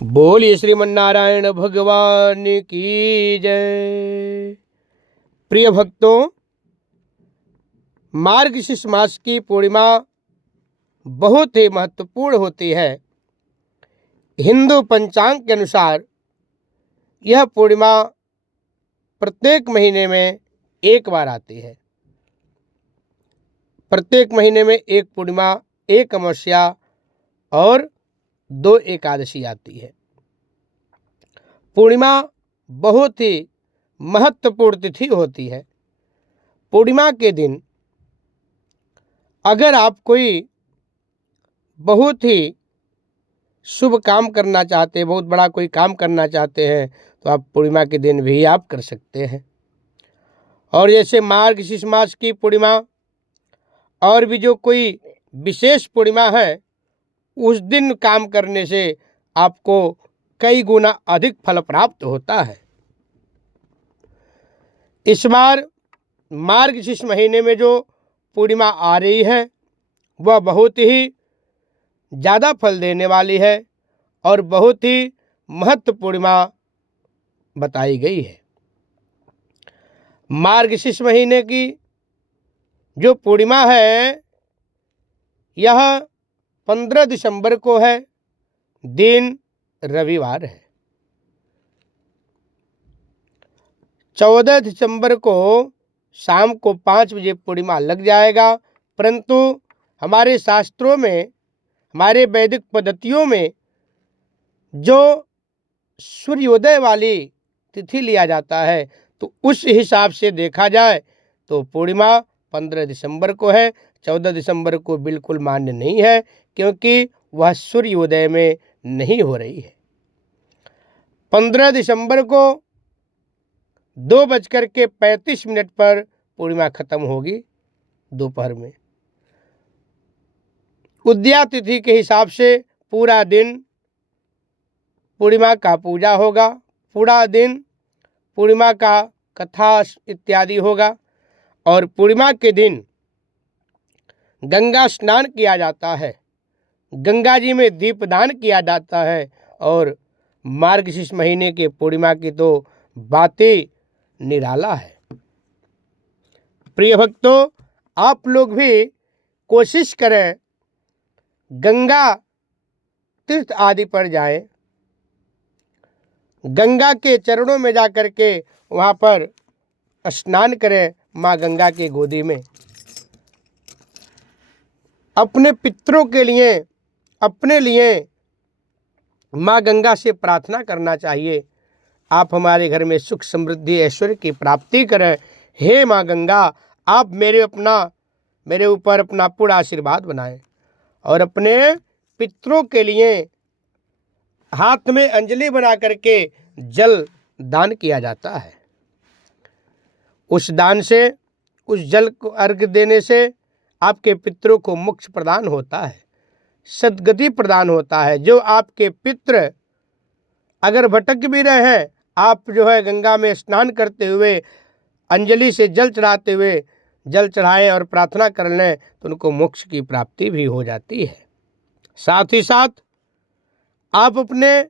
बोलिए श्रीमन्नारायण भगवान की जय। प्रिय भक्तों, मार्गशीर्ष मास की पूर्णिमा बहुत ही महत्वपूर्ण होती है। हिंदू पंचांग के अनुसार यह पूर्णिमा प्रत्येक महीने में एक बार आती है। प्रत्येक महीने में एक पूर्णिमा, एक अमावस्या और 2 एकादशी आती है। पूर्णिमा बहुत ही महत्वपूर्ण तिथि होती है। पूर्णिमा के दिन अगर आप कोई बहुत ही शुभ काम करना चाहते हैं, बहुत बड़ा कोई काम करना चाहते हैं, तो आप पूर्णिमा के दिन भी आप कर सकते हैं। और जैसे मार्गशीर्ष मास की पूर्णिमा और भी जो कोई विशेष पूर्णिमा है, उस दिन काम करने से आपको कई गुना अधिक फल प्राप्त होता है। इस बार मार्गशीर्ष महीने में जो पूर्णिमा आ रही है वह बहुत ही ज़्यादा फल देने वाली है और बहुत ही महत्व पूर्णिमा बताई गई है। मार्गशीर्ष महीने की जो पूर्णिमा है यह 15 दिसंबर को है, दिन रविवार है। 14 दिसंबर को शाम को 5 बजे पूर्णिमा लग जाएगा, परंतु हमारे शास्त्रों में, हमारे वैदिक पद्धतियों में जो सूर्योदय वाली तिथि लिया जाता है, तो उस हिसाब से देखा जाए तो पूर्णिमा 15 दिसंबर को है। 14 दिसंबर को बिल्कुल मान्य नहीं है, क्योंकि वह सूर्योदय में नहीं हो रही है। 15 दिसंबर को 2:35 पर पूर्णिमा खत्म होगी दोपहर में। उदया तिथि के हिसाब से पूरा दिन पूर्णिमा का पूजा होगा, पूरा दिन पूर्णिमा का कथा इत्यादि होगा और पूर्णिमा के दिन गंगा स्नान किया जाता है, गंगा जी में दीपदान किया जाता है। और मार्गशीर्ष महीने के पूर्णिमा की तो बातें निराला है। प्रिय भक्तों, आप लोग भी कोशिश करें, गंगा तीर्थ आदि पर जाएं, गंगा के चरणों में जाकर के वहाँ पर स्नान करें, माँ गंगा के गोदी में। अपने पितरों के लिए, अपने लिए माँ गंगा से प्रार्थना करना चाहिए, आप हमारे घर में सुख समृद्धि ऐश्वर्य की प्राप्ति करें। हे माँ गंगा, आप मेरे ऊपर अपना पूरा आशीर्वाद बनाएं। और अपने पितरों के लिए हाथ में अंजलि बना करके जल दान किया जाता है। उस दान से, उस जल को अर्घ्य देने से आपके पितरों को मोक्ष प्रदान होता है, सद्गति प्रदान होता है। जो आपके पितर अगर भटक भी रहे हैं, आप जो है गंगा में स्नान करते हुए, अंजलि से जल चढ़ाते हुए जल चढ़ाएं और प्रार्थना कर लें, तो उनको मोक्ष की प्राप्ति भी हो जाती है। साथ ही साथ आप अपने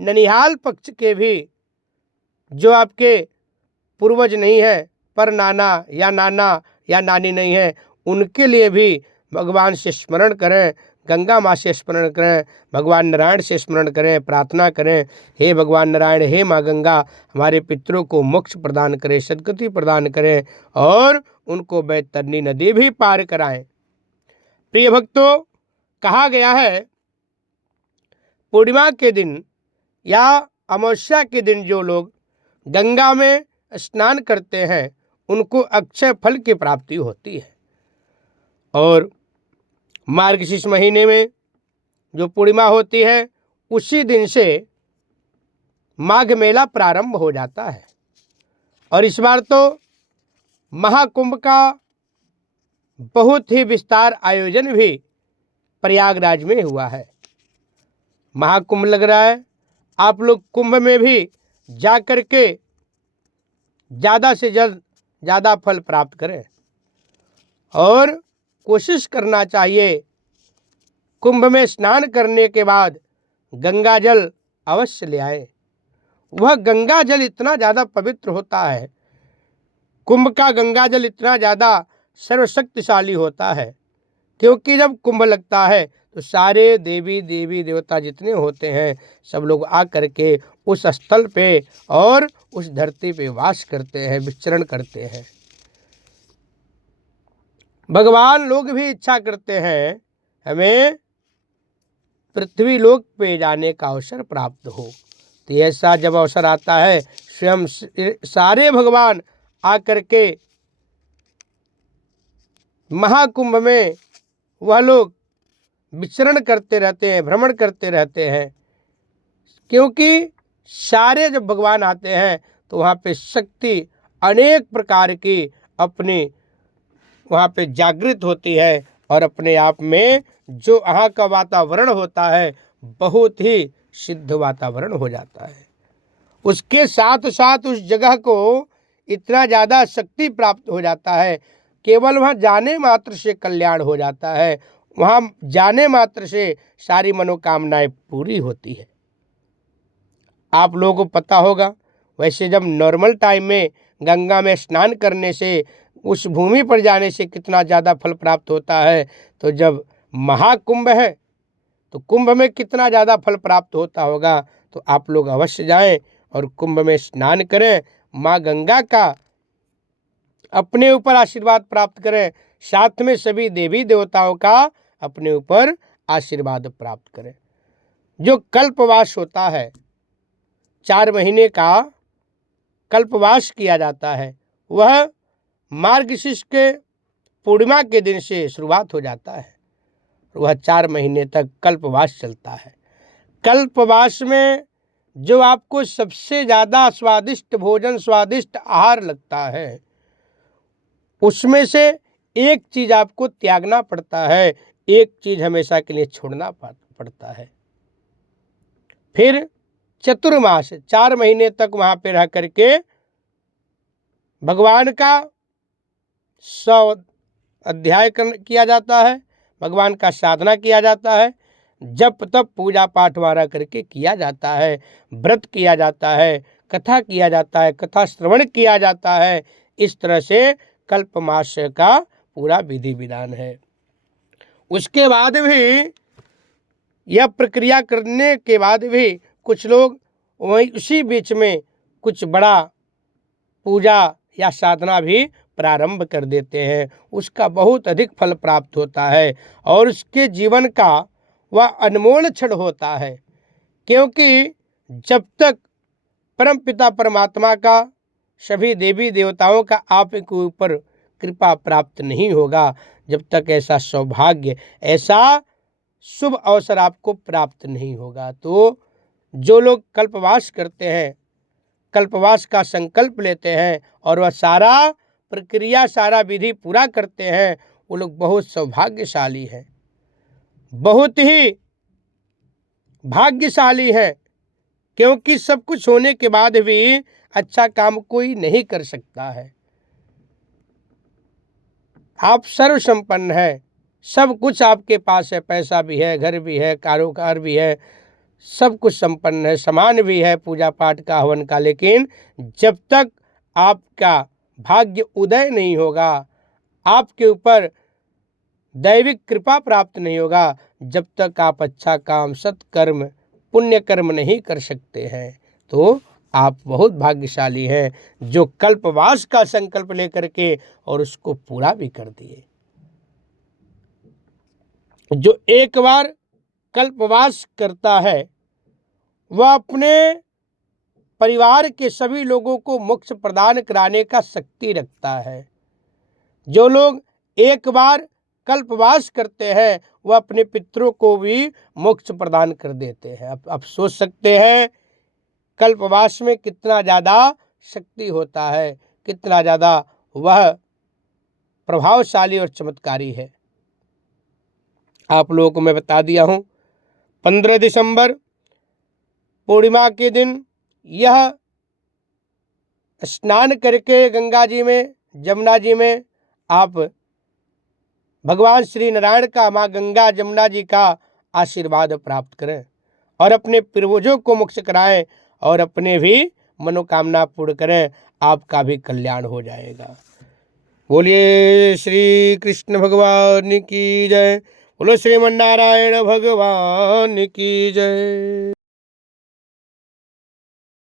ननिहाल पक्ष के भी, जो आपके पूर्वज नहीं है, पर नाना या नानी नहीं है, उनके लिए भी भगवान से स्मरण करें, गंगा माँ से स्मरण करें, भगवान नारायण से स्मरण करें, प्रार्थना करें। हे भगवान नारायण, हे माँ गंगा, हमारे पितरों को मोक्ष प्रदान करें, सद्गति प्रदान करें और उनको बैतरनी नदी भी पार कराएं। प्रिय भक्तों, कहा गया है पूर्णिमा के दिन या अमावस्या के दिन जो लोग गंगा में स्नान करते हैं, उनको अक्षय फल की प्राप्ति होती है। और मार्गशीर्ष महीने में जो पूर्णिमा होती है, उसी दिन से माघ मेला प्रारंभ हो जाता है। और इस बार तो महाकुंभ का बहुत ही विस्तार आयोजन भी प्रयागराज में हुआ है। महाकुंभ लग रहा है, आप लोग कुंभ में भी जा कर के ज़्यादा से ज़्यादा फल प्राप्त करें। और कोशिश करना चाहिए कुंभ में स्नान करने के बाद गंगा जल अवश्य ले आए। वह गंगा जल इतना ज़्यादा पवित्र होता है, कुंभ का गंगा जल इतना ज़्यादा सर्वशक्तिशाली होता है, क्योंकि जब कुंभ लगता है तो सारे देवी देवता जितने होते हैं सब लोग आ करके उस स्थल पे और उस धरती पे वास करते हैं, विचरण करते हैं। भगवान लोग भी इच्छा करते हैं हमें पृथ्वी लोक पे जाने का अवसर प्राप्त हो। तो ऐसा जब अवसर आता है, स्वयं सारे भगवान आकर के महाकुंभ में वह लोग विचरण करते रहते हैं, भ्रमण करते रहते हैं, क्योंकि सारे जब भगवान आते हैं तो वहाँ पे शक्ति अनेक प्रकार की अपनी वहाँ पे जागृत होती है और अपने आप में जो वहाँ का वातावरण होता है बहुत ही सिद्ध वातावरण हो जाता है। उसके साथ साथ उस जगह को इतना ज़्यादा शक्ति प्राप्त हो जाता है, केवल वहाँ जाने मात्र से कल्याण हो जाता है, वहाँ जाने मात्र से सारी मनोकामनाएं पूरी होती है। आप लोगों को पता होगा, वैसे जब नॉर्मल टाइम में गंगा में स्नान करने से, उस भूमि पर जाने से कितना ज़्यादा फल प्राप्त होता है, तो जब महाकुंभ है तो कुंभ में कितना ज़्यादा फल प्राप्त होता होगा। तो आप लोग अवश्य जाएं और कुंभ में स्नान करें, माँ गंगा का अपने ऊपर आशीर्वाद प्राप्त करें, साथ में सभी देवी देवताओं का अपने ऊपर आशीर्वाद प्राप्त करें। जो कल्पवास होता है, 4 महीने का कल्पवास किया जाता है, वह मार्गशीर्ष के पूर्णिमा के दिन से शुरुआत हो जाता है, वह 4 महीने तक कल्पवास चलता है। कल्पवास में जो आपको सबसे ज़्यादा स्वादिष्ट भोजन, स्वादिष्ट आहार लगता है, उसमें से एक चीज़ आपको त्यागना पड़ता है, एक चीज़ हमेशा के लिए छोड़ना पड़ता है। फिर चतुर्मास 4 महीने तक वहाँ पे रह करके भगवान का 100 अध्याय किया जाता है, भगवान का साधना किया जाता है, जप तप पूजा पाठ वारा करके किया जाता है, व्रत किया जाता है, कथा किया जाता है, कथा श्रवण किया जाता है। इस तरह से कल्पमास का पूरा विधि विधान है। उसके बाद भी यह प्रक्रिया करने के बाद भी कुछ लोग वहीं उसी बीच में कुछ बड़ा पूजा या साधना भी प्रारंभ कर देते हैं, उसका बहुत अधिक फल प्राप्त होता है और उसके जीवन का वह अनमोल क्षण होता है। क्योंकि जब तक परमपिता परमात्मा का, सभी देवी देवताओं का आपके ऊपर कृपा प्राप्त नहीं होगा, जब तक ऐसा सौभाग्य, ऐसा शुभ अवसर आपको प्राप्त नहीं होगा। तो जो लोग कल्पवास करते हैं, कल्पवास का संकल्प लेते हैं और वह सारा प्रक्रिया, सारा विधि पूरा करते हैं, वो लोग बहुत सौभाग्यशाली हैं, बहुत ही भाग्यशाली है। क्योंकि सब कुछ होने के बाद भी अच्छा काम कोई नहीं कर सकता है। आप सर्व संपन्न है, सब कुछ आपके पास है, पैसा भी है, घर भी है, कारोबार भी है, सब कुछ संपन्न है, सामान भी है पूजा पाठ का, हवन का, लेकिन जब तक आपका भाग्य उदय नहीं होगा, आपके ऊपर दैविक कृपा प्राप्त नहीं होगा, जब तक आप अच्छा काम, सत्कर्म, पुण्य कर्म नहीं कर सकते हैं। तो आप बहुत भाग्यशाली हैं जो कल्पवास का संकल्प लेकर के और उसको पूरा भी कर दिए। जो एक बार कल्पवास करता है वह अपने परिवार के सभी लोगों को मोक्ष प्रदान कराने का शक्ति रखता है। जो लोग एक बार कल्पवास करते हैं वह अपने पितरों को भी मोक्ष प्रदान कर देते हैं। अब आप सोच सकते हैं कल्पवास में कितना ज़्यादा शक्ति होता है, कितना ज़्यादा वह प्रभावशाली और चमत्कारी है। आप लोगों को मैं बता दिया हूँ, 15 दिसंबर पूर्णिमा के दिन यह स्नान करके गंगा जी में, जमुना जी में आप भगवान श्री नारायण का, माँ गंगा जमुना जी का आशीर्वाद प्राप्त करें और अपने पूर्वजों को मोक्ष कराएं और अपने भी मनोकामना पूर्ण करें, आपका भी कल्याण हो जाएगा। बोलिए श्री कृष्ण भगवान की जय। बोलो श्रीमन नारायण भगवान की जय।